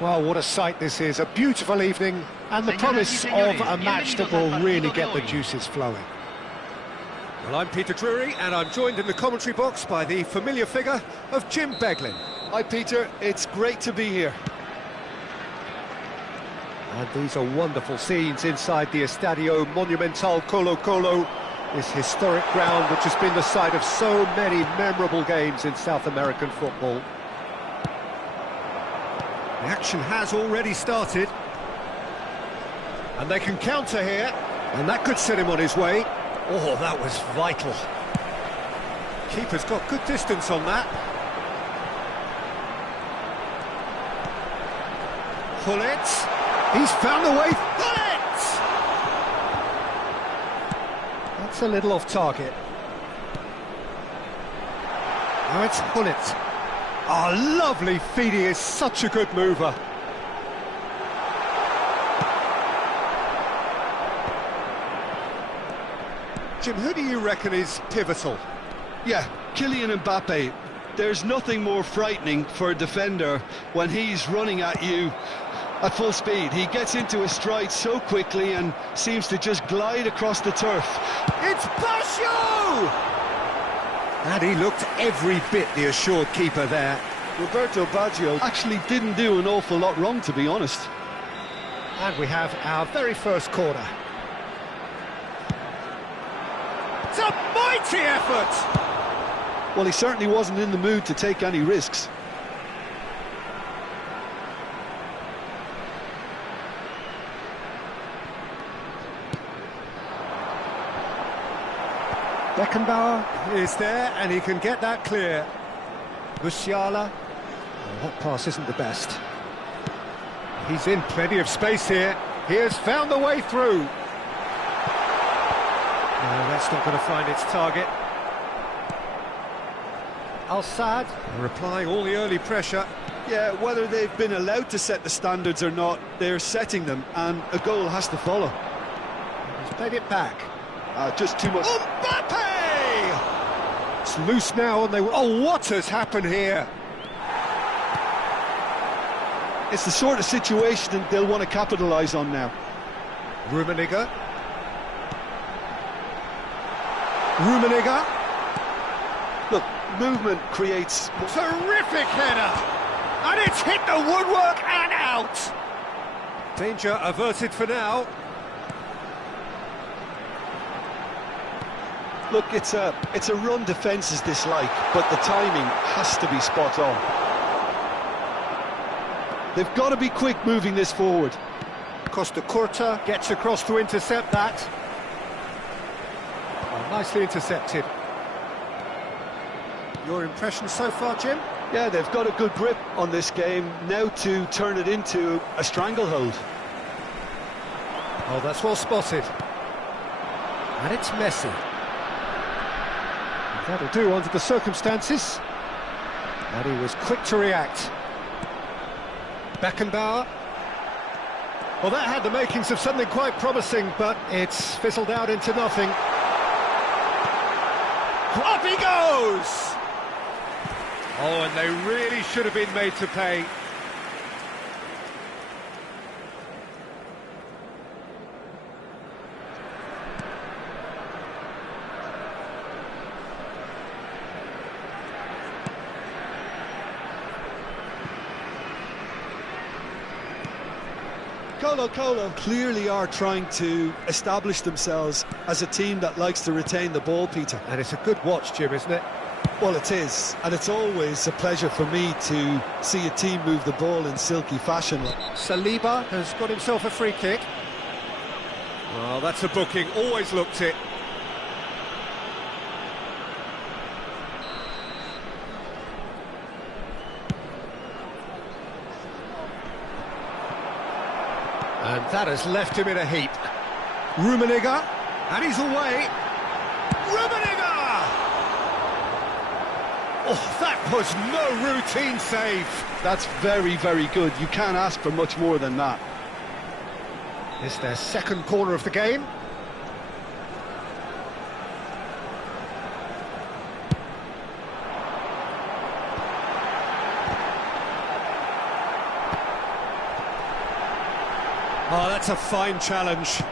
Well, what a sight this is, a beautiful evening, and the promise of a match that will really get the juices flowing. Well, I'm Peter Drury, and I'm joined in the commentary box by the familiar figure of Jim Beglin. Hi Peter, it's great to be here. And these are wonderful scenes inside the Estadio Monumental Colo-Colo, this historic ground which has been the site of so many memorable games in South American football. The action has already started. And they can counter here, and that could set him on his way. Oh, that was vital. Keeper's got good distance on that. Pullet. He's found a way. Pullet! That's a little off target. Now it's Pullet. Oh, lovely feed. He is such a good mover. Jim, who do you reckon is pivotal? Yeah, Kylian Mbappe. There's nothing more frightening for a defender when he's running at you at full speed. He gets into his stride so quickly and seems to just glide across the turf. It's Basho! And he looked every bit the assured keeper there. Roberto Baggio actually didn't do an awful lot wrong, to be honest. And we have our very first corner. It's a mighty effort! Well, he certainly wasn't in the mood to take any risks. Beckenbauer is there, and he can get that clear. Musiala. Oh, that pass isn't the best. He's in plenty of space here. He has found the way through. No, that's not going to find its target. Al-Sadd replying all the early pressure. Yeah, whether they've been allowed to set the standards or not, they're setting them, and a goal has to follow. He's played it back. Just too much. Mbappe! It's loose now, and they... Oh, what has happened here? It's the sort of situation that they'll want to capitalise on now. Rummenigge. Look, movement creates... Terrific header! And it's hit the woodwork and out! Danger averted for now. Look, it's a run defence's dislike, but the timing has to be spot on. They've got to be quick moving this forward. Costa Curta gets across to intercept that. Oh, nicely intercepted. Your impression so far, Jim? Yeah, they've got a good grip on this game, now to turn it into a stranglehold. Oh, that's well spotted. And it's Messi. That'll do under the circumstances. And he was quick to react. Beckenbauer. Well, that had the makings of something quite promising, but it's fizzled out into nothing. Up he goes! Oh, and they really should have been made to pay. Colo-Colo clearly are trying to establish themselves as a team that likes to retain the ball, Peter. And it's a good watch, Jim, isn't it? Well, it is, and it's always a pleasure for me to see a team move the ball in silky fashion. Saliba has got himself a free kick. Well, that's a booking, always looked it. And that has left him in a heap. Rummenigge, and he's away. Rummenigge! Oh, that was no routine save. That's very, very good. You can't ask for much more than that. It's their second corner of the game. That's a fine challenge.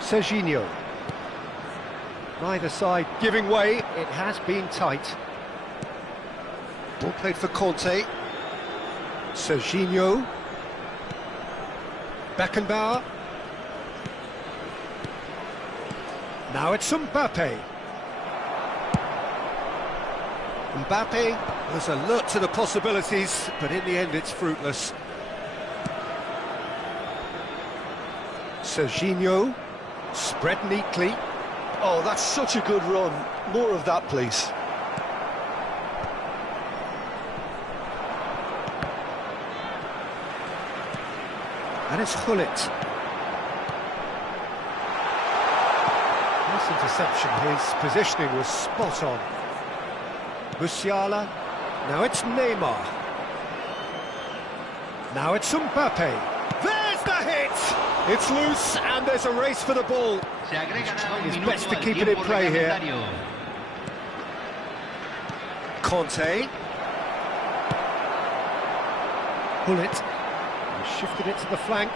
Serginho. Neither side giving way. It has been tight. Ball played for Conte. Serginho. Beckenbauer. Now it's Mbappe. Mbappe was alert to the possibilities, but in the end it's fruitless. Serginho, spread neatly. Oh, that's such a good run. More of that, please. And it's Gullit. Nice interception. His positioning was spot on. Musiala. Now it's Neymar. Now it's Mbappe. There's the hit! It's loose and there's a race for the ball. It's best to keep it in play here. Conte. Gullit. He shifted it to the flank.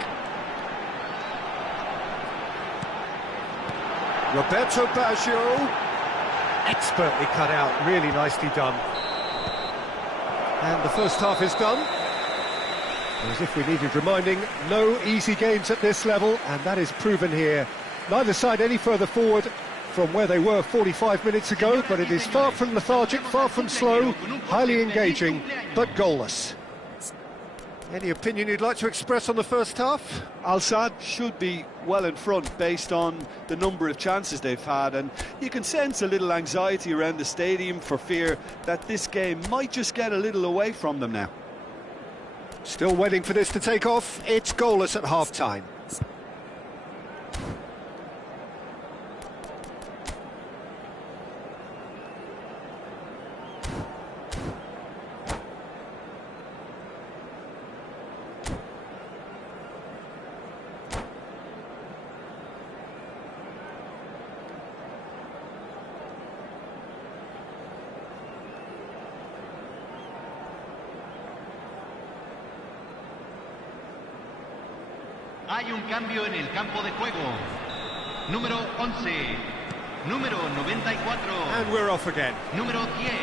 Roberto Baggio. Expertly cut out, really nicely done. And the first half is done. As if we needed reminding, no easy games at this level, and that is proven here. Neither side any further forward from where they were 45 minutes ago, but it is far from lethargic, far from slow, highly engaging, but goalless. Any opinion you'd like to express on the first half? Al-Sadd should be well in front based on the number of chances they've had, and you can sense a little anxiety around the stadium for fear that this game might just get a little away from them now. Still waiting for this to take off. It's goalless at half-time. Hay un cambio en el campo de juego. Número 11. Número 94. And we're off again. Número 10.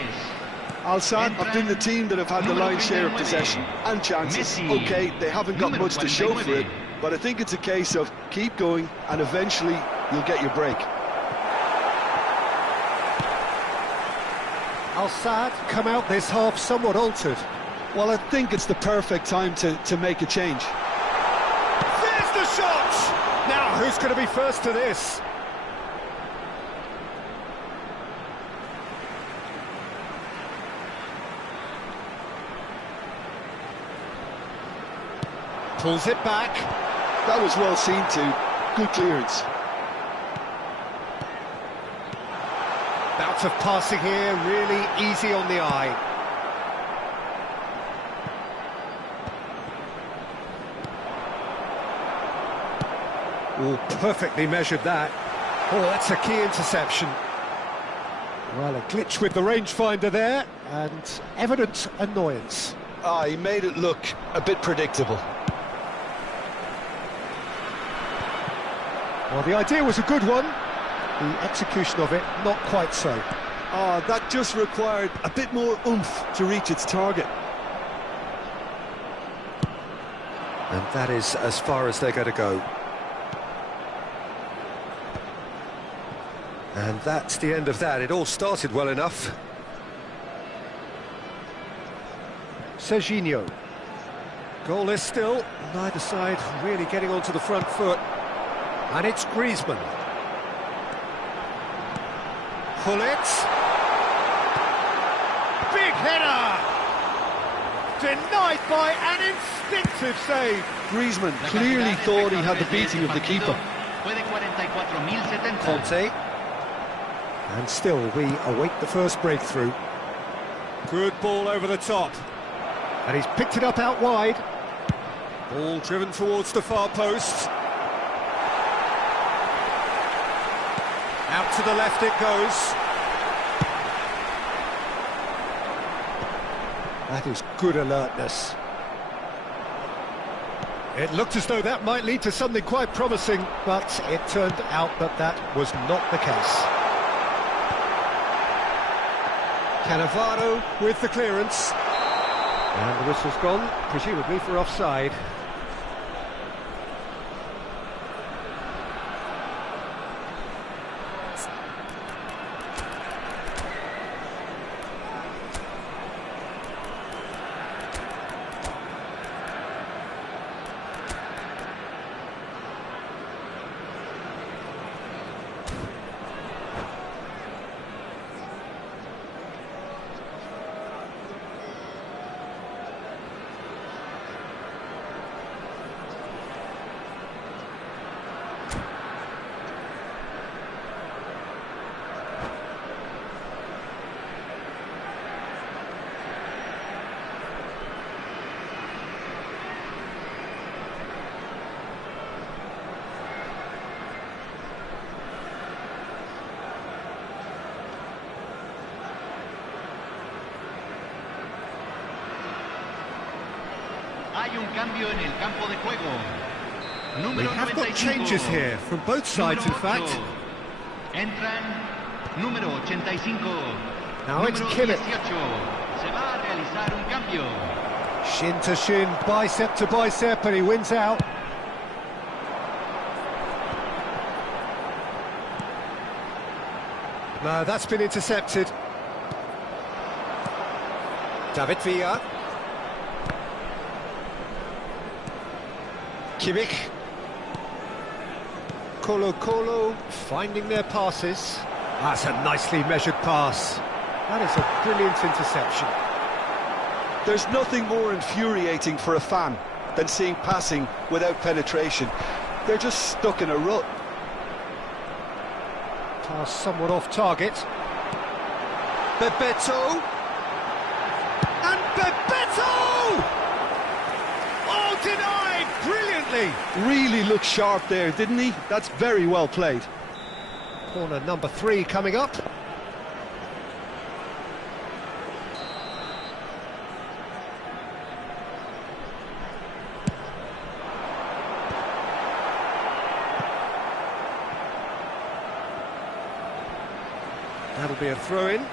Al-Sadd have been the team that have had the lion's share of possession and chances. Okay, they haven't got much to show for it, but I think it's a case of keep going and eventually you'll get your break. Al-Sadd come out this half somewhat altered. Well, I think it's the perfect time to make a change. There's the shot! Now, who's going to be first to this? Pulls it back. That was well seen too. Good clearance. Bout of passing here, really easy on the eye. Oh, perfectly measured that. Oh, that's a key interception. Well, a glitch with the rangefinder there, and evident annoyance. Ah, he made it look a bit predictable. Well, the idea was a good one. The execution of it, not quite so. Ah, that just required a bit more oomph to reach its target. And that is as far as they're going to go. And that's the end of that. It all started well enough. Serginho. Goalless still. Neither side really getting onto the front foot. And it's Griezmann. Gullit. Big header! Denied by an instinctive save. Griezmann clearly thought he had the beating of the keeper. Conte. And still, we await the first breakthrough. Good ball over the top. And he's picked it up out wide. Ball driven towards the far post. Out to the left it goes. That is good alertness. It looked as though that might lead to something quite promising, but it turned out that that was not the case. Cannavaro with the clearance. And the whistle's gone, presumably for offside. Hay un cambio en el campo de juego. We Número have got 95. changes here, from both sides in Número fact. 8. Entran número 85. Now it's número Kimmich. 18. Se va a realizar un cambio. Shin to shin, bicep to bicep, and he wins out. No, that's been intercepted. David Villa. Kimmich. Colo finding their passes. That's a nicely measured pass. That is a brilliant interception. There's nothing more infuriating for a fan than seeing passing without penetration. They're just stuck in a rut. Pass somewhat off target. Bebeto. And Bebeto! Oh, denied brilliantly. Really looked sharp there, didn't he? That's very well played. Corner number 3 coming up. That'll be a throw-in.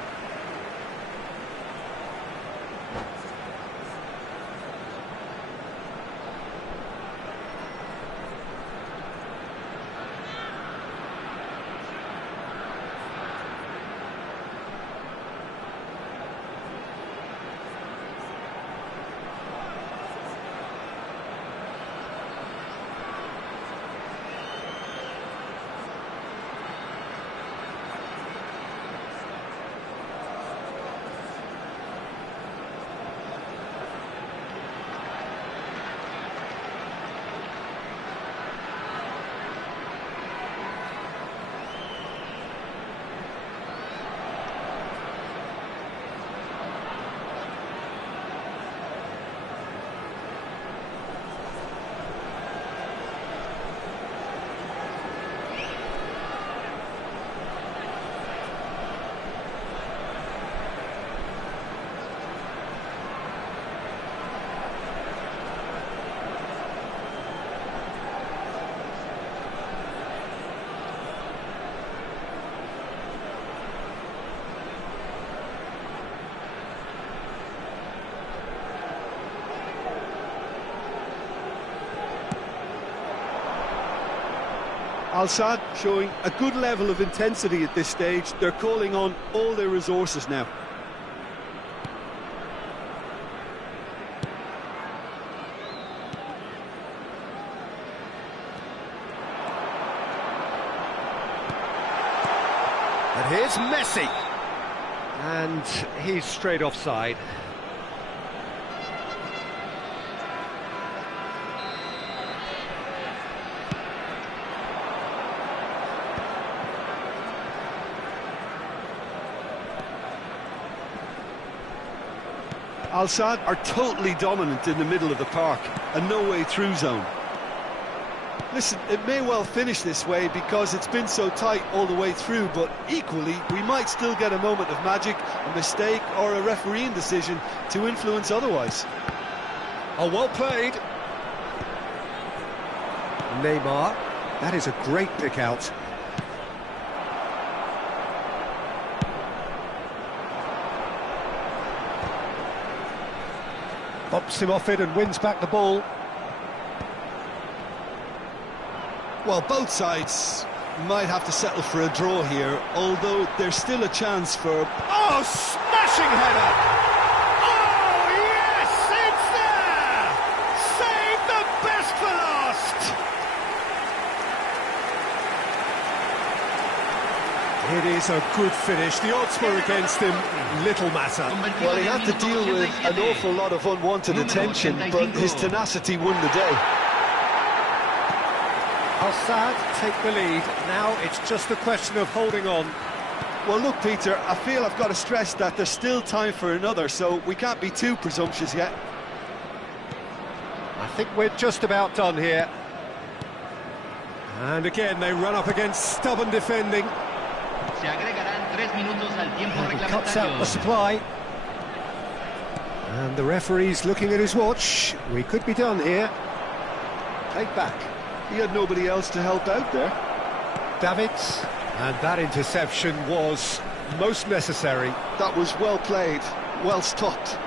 Al-Sadd showing a good level of intensity at this stage. They're calling on all their resources now. And here's Messi. And he's straight offside. Al-Sadd are totally dominant in the middle of the park, a no-way through zone. Listen, it may well finish this way because it's been so tight all the way through, but equally, we might still get a moment of magic, a mistake, or a refereeing decision to influence otherwise. Oh, well played. Neymar, that is a great pick out. Bumps him off it and wins back the ball. Well, both sides might have to settle for a draw here, although there's still a chance for... Oh, smashing header! Oh, yes, it's there! Save the best for last! It is a good finish. The odds were against him. Little matter. Well, he had to deal with an awful lot of unwanted attention, but his tenacity won the day. Al-Sadd take the lead. Now it's just a question of holding on. Well, look, Peter, I feel I've got to stress that there's still time for another, so we can't be too presumptuous yet. I think we're just about done here. And again, they run up against stubborn defending. And he cuts out the supply. And the referee's looking at his watch. We could be done here. Take back. He had nobody else to help out there. Davids. And that interception was most necessary. That was well played, well stopped.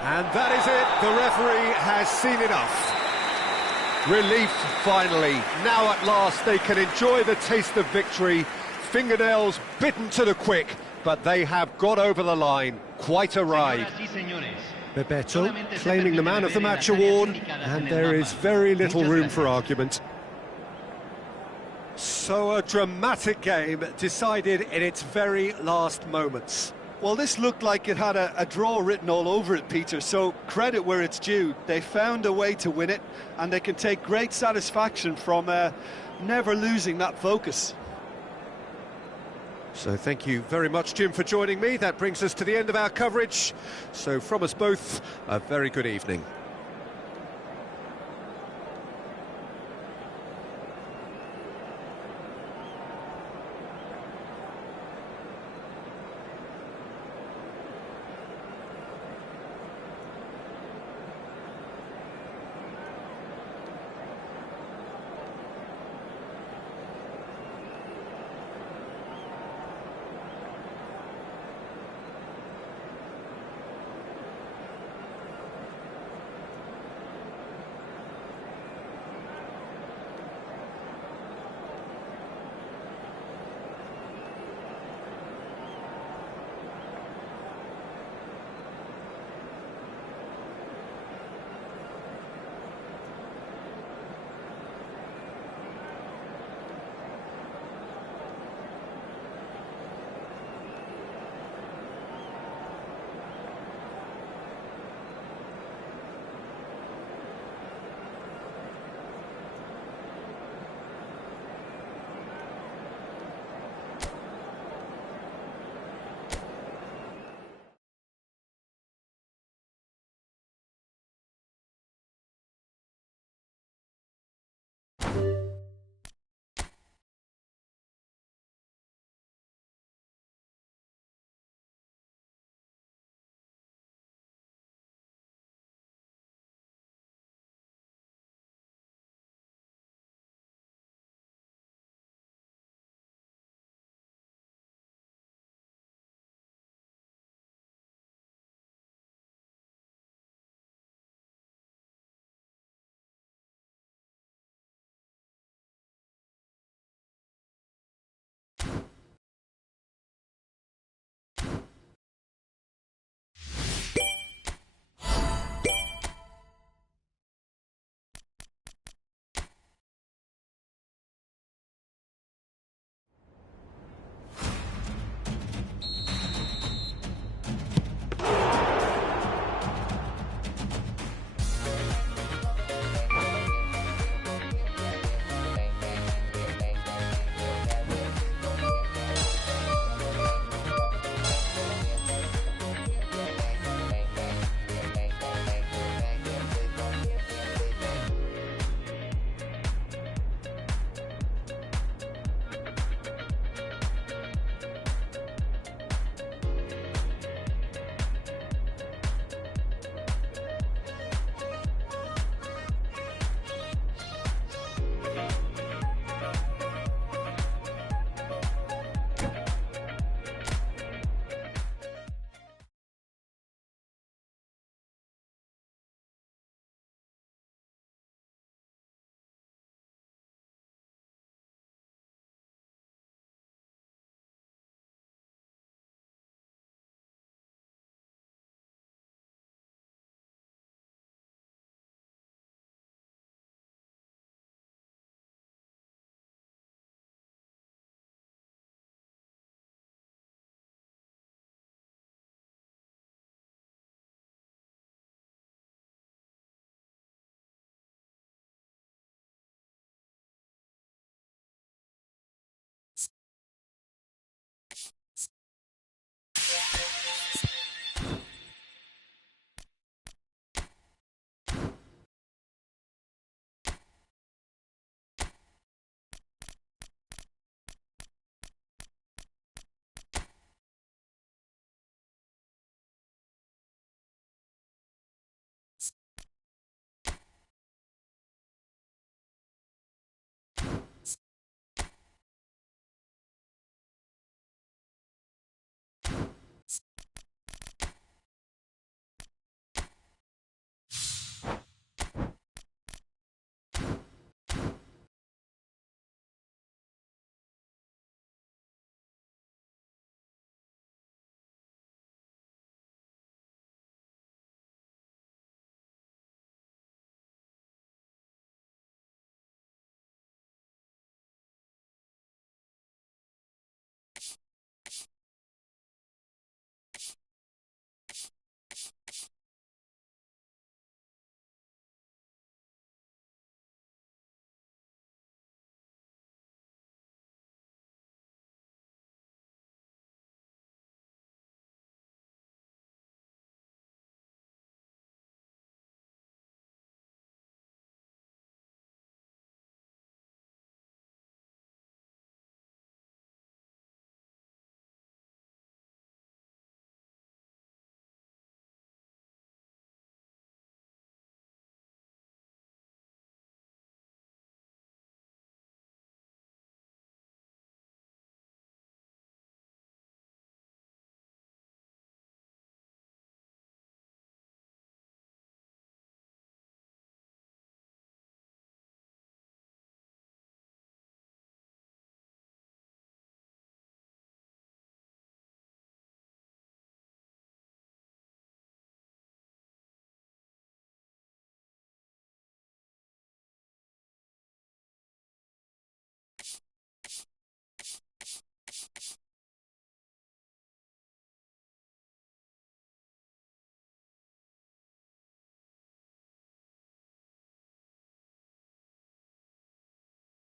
And that is it. The referee has seen enough. Relief, finally. Now at last they can enjoy the taste of victory. Fingernails bitten to the quick, but they have got over the line. Quite a ride. Bebeto claiming the Man of the Match award, and there is very little room for argument. So a dramatic game decided in its very last moments. Well, this looked like it had a draw written all over it, Peter, so credit where it's due. They found a way to win it, and they can take great satisfaction from never losing that focus. So thank you very much, Jim, for joining me. That brings us to the end of our coverage. So from us both, a very good evening.